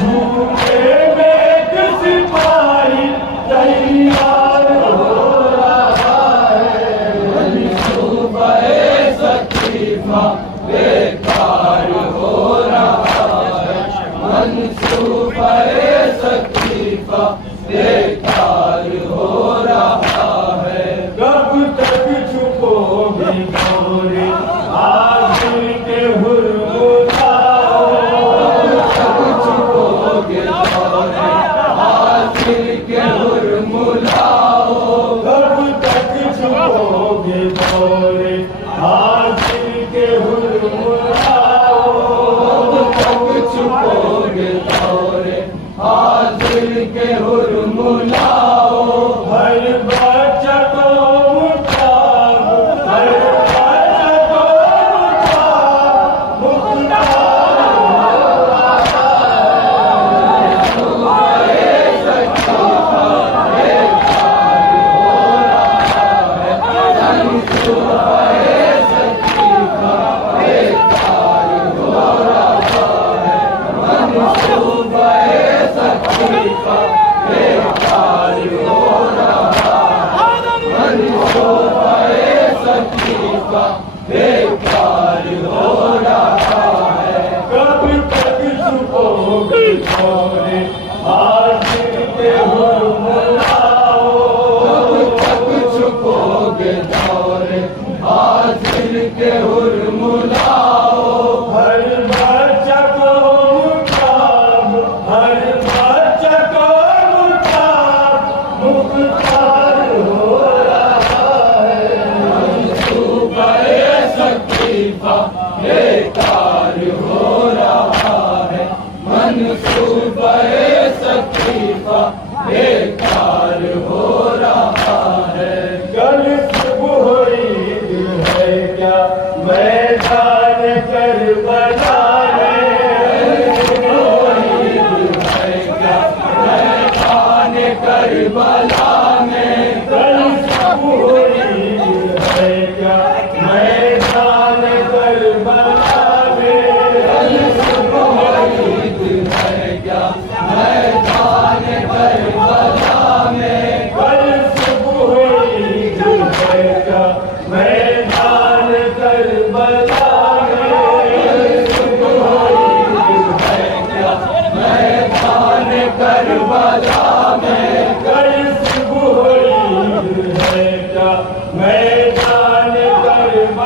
झूले में किसी पाई का बेकार हो रहा है। कब तक छुपोगे गोरे आखिर के हुरमुलाओ, कब छुपोगे गोरे आखिर के हुरमुलाओ, कब तक छुपोगे गोरे आखिर के हुरमुलाओ, कब छुपोगे गोरे आखिर के हुरमुलाओ। हर बच्चा को मुख्तार, हर बच्चा को बेकार हो रहा है। कब तक छुपोगे गोरे आखिर के हुरमुलाओ, कब छुपोगे गोरे आखिर के हुरमुलाओ। हर बच्चा को मुख्तार, हर बच्चा को मुख्तार हो रहा है। मंसूबे सकीफा बेकार हो रहा है। मंसूबे सकीफा बेकार हो रहा है। कल सुबह ईद है क्या मैदान करबला में, मैदान करबला में, कल सुबह ईद है क्या मैदान करबला में, कल सुबह ईद है क्या मैदान करबला में, कल सुबह ईद है क्या मैदान करबला में, कल सुबह ईद है क्या मैदान करबला में, कल सुबह ईद है क्या मैदान करबला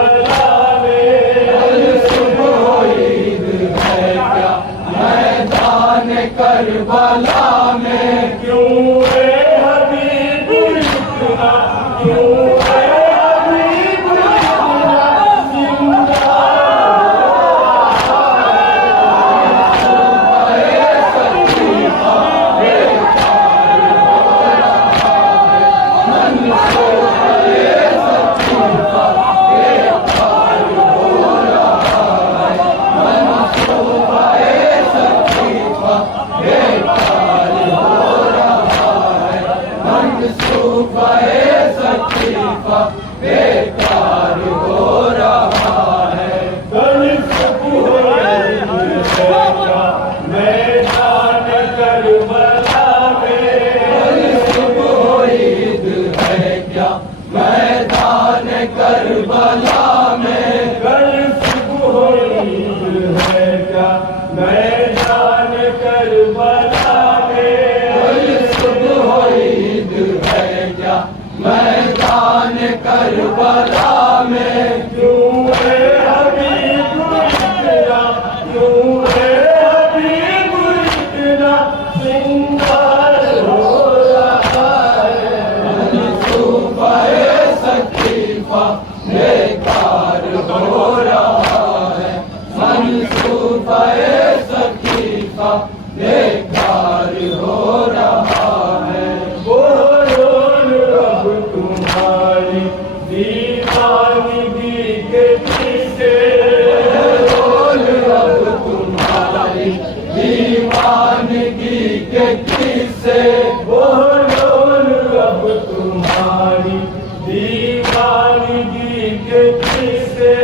कल सुबह ईद है क्या मैदान करबला में, में। क्यों है हबीब इतना, क्यों है हबीब इतना जिंदा बेकार हो रहा है। कल सुबह ईद है क्या मैदान करबला में, कल सुबह ईद है क्या मैदान करबला में, कल सुबह ईद है क्या मैदान करबला में, कल सुबह ईद है क्या मैदान करबला में। क्यों है हबीब इतना, क्यों है हबीब इतना सिंगार हो रहा है। मंसूबे सकीफा बेकार हो रहा है। मंसूबे सकीफा बेकार हो रहा है। बोलो अब तुम्हारी दीवानगी के पीछे, बोल अब तुम्हारी दीवानगी के किस्से, बोलो अब तुम्हारी दीवानगी के पीछे,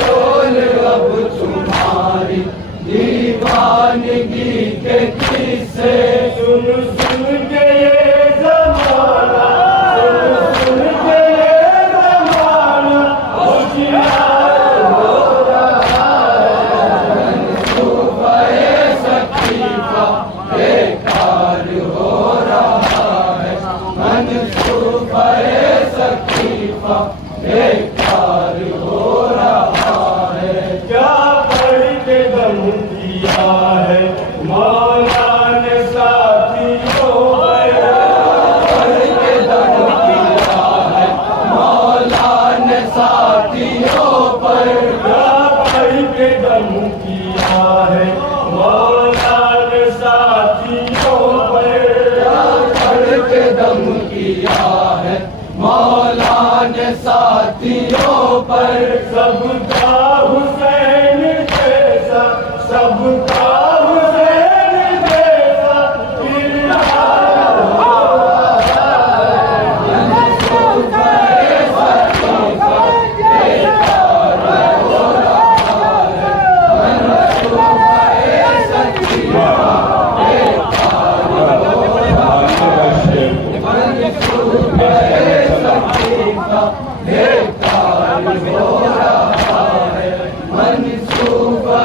बोल अब तुम्हारी दीवानगी के किस्से। सुन सुन के ये ज़माना, सुन सुन के ये ज़माना होशियार हो रहा है। मंसूबे सकीफा बेकार हो सकीफा बेकार हो रहा है। क्या पढ़ के दम किया है मौला ने साथियों पर, पढ़ के दम किया है मौला ने साथियों पर, क्या पढ़ के दम किया है मौला ने साथियों पर, पढ़ के दम किया है मौला ने साथियों पर। सबका हुसैन जैसा, सबका हुसैन जैसा किरदार हो रहा सकीफा बेकार हो रहा है। मंसूबा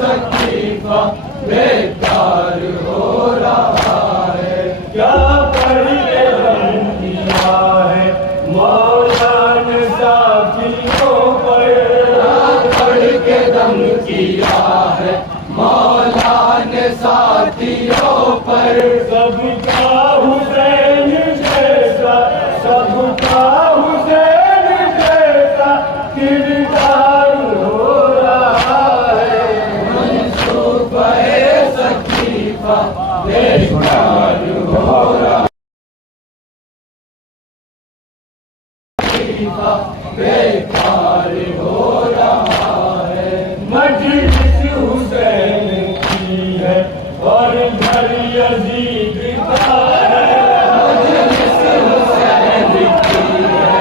सकीफा बेकार हो रहा है। क्या पढ़ के दम किया है मौला ने साथियों पर, पढ़ के दम किया है मौला ने साथियों पर। सबका हुसैन जैसा, सबका हुसैन जैसा किरदार हो रहा है। मंसूबा सकीफा बेकार हो रहा सकीफा बेकार हो रहा है। मजलिस हुसैन की है और घर यजीद का है, मजलिस हुसैन की है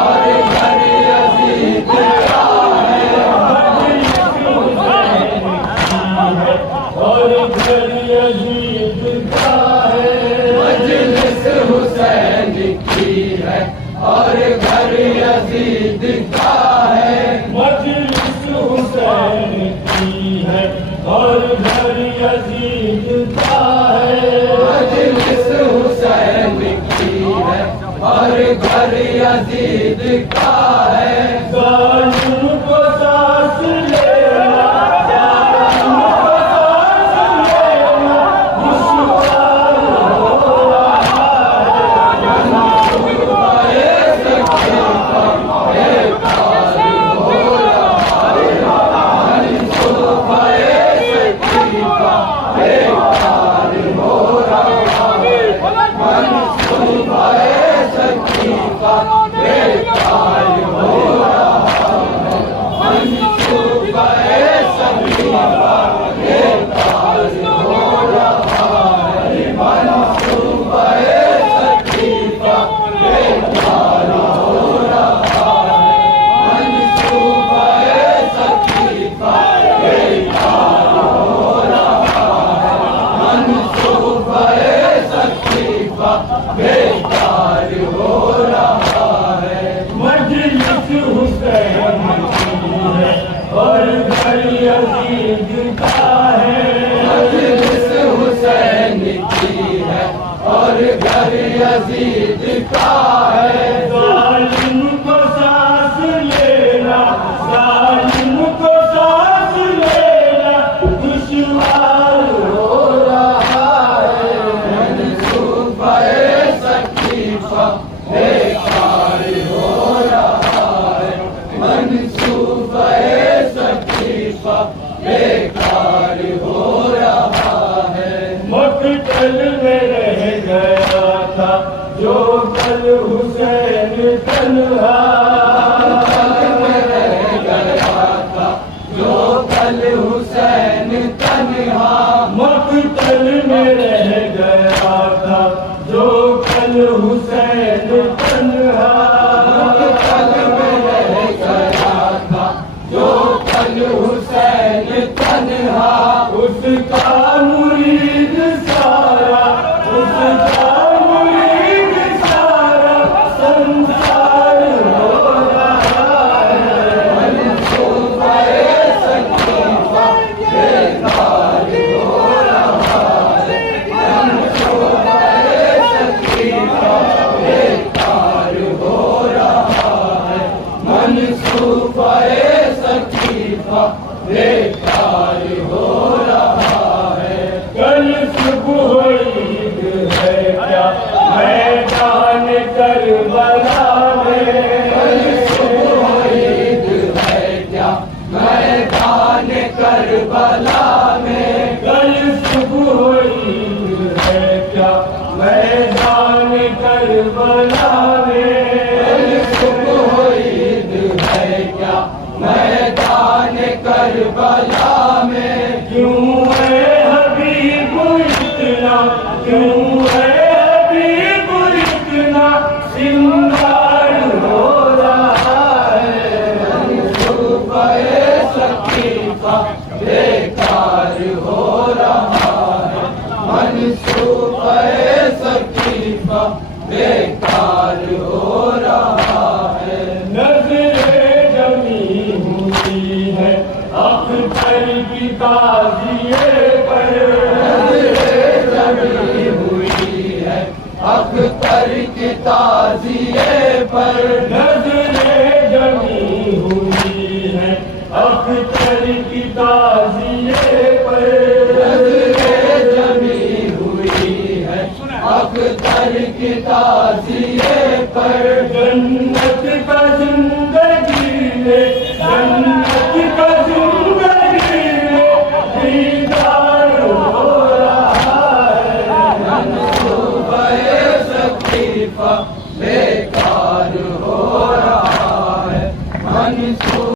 और घर यजीद का है। मजलिस हुसैन की है और घर यजीद का है, मजलिस हुसैन की है और घर यजीद का है। मजलिस हुसैन की है और घर यजीद का है, मजलिस हुसैन की है और घर यजीद का है। जालिम को सांस लेना, जालिम को सांस लेना दुश्वार हो रहा है। मंसूबा सकीफा बेकार हो रहा है। मंसूबा सकीफा बेकार हो रहा है। मंसूबा सकीफा बेकार हो रहा है। मंसूबा सकीफा बेकार हो रहा है। मंसूबा सकीफा बेकार हो रहा है। मंसूबा सकीफा बेकार हो रहा है। मंसूबा सकीफा बेकार हो रहा है। मजलिस हुसैन की है और घर यजीद का है, मजलिस हुसैन की है और घर यजीद का है। जालिम को सांस लेना, जालिम को सांस लेना दुश्वार हो रहा है। मंसूबा सकीफा बेकार हो रहा है। मंसूबा सकीफा बेकार हो रहा है। मकतल में रह गया था जो कल हुसैन तन्हा, रह गया था जो कल हुसैन तन्हा। मकतल में रह गया था जो कल हुसैन तन्हा, कल में रह गया था जो कल हुसैन तन्हा। उसका मुरीद सारा, उसका मुरीद सारा संसार हो मैदान करबला में सुख हो ईद है क्या मैदान करबला में क्यों है हबीब इतना क्यों है हबीब इतना सिंगार हो रहा है सुबह सकीफा बेकार हो रहा है मनसूबा सकीफा बेकार हो रहा है नजरें जमी हुई है अख्तर की ताजिए पर जमी हुई है अख्तर की ताजिए पर नजरें जमी हुई है अख्तर की ताजिए पर जमी हुई है अख्तर की ताजिए पर जन्नत का जिंदगी में जन्नत का जिंदगी में दीदार हो रहा है सुबह सकीफा बेकार हो रहा है मनसूबा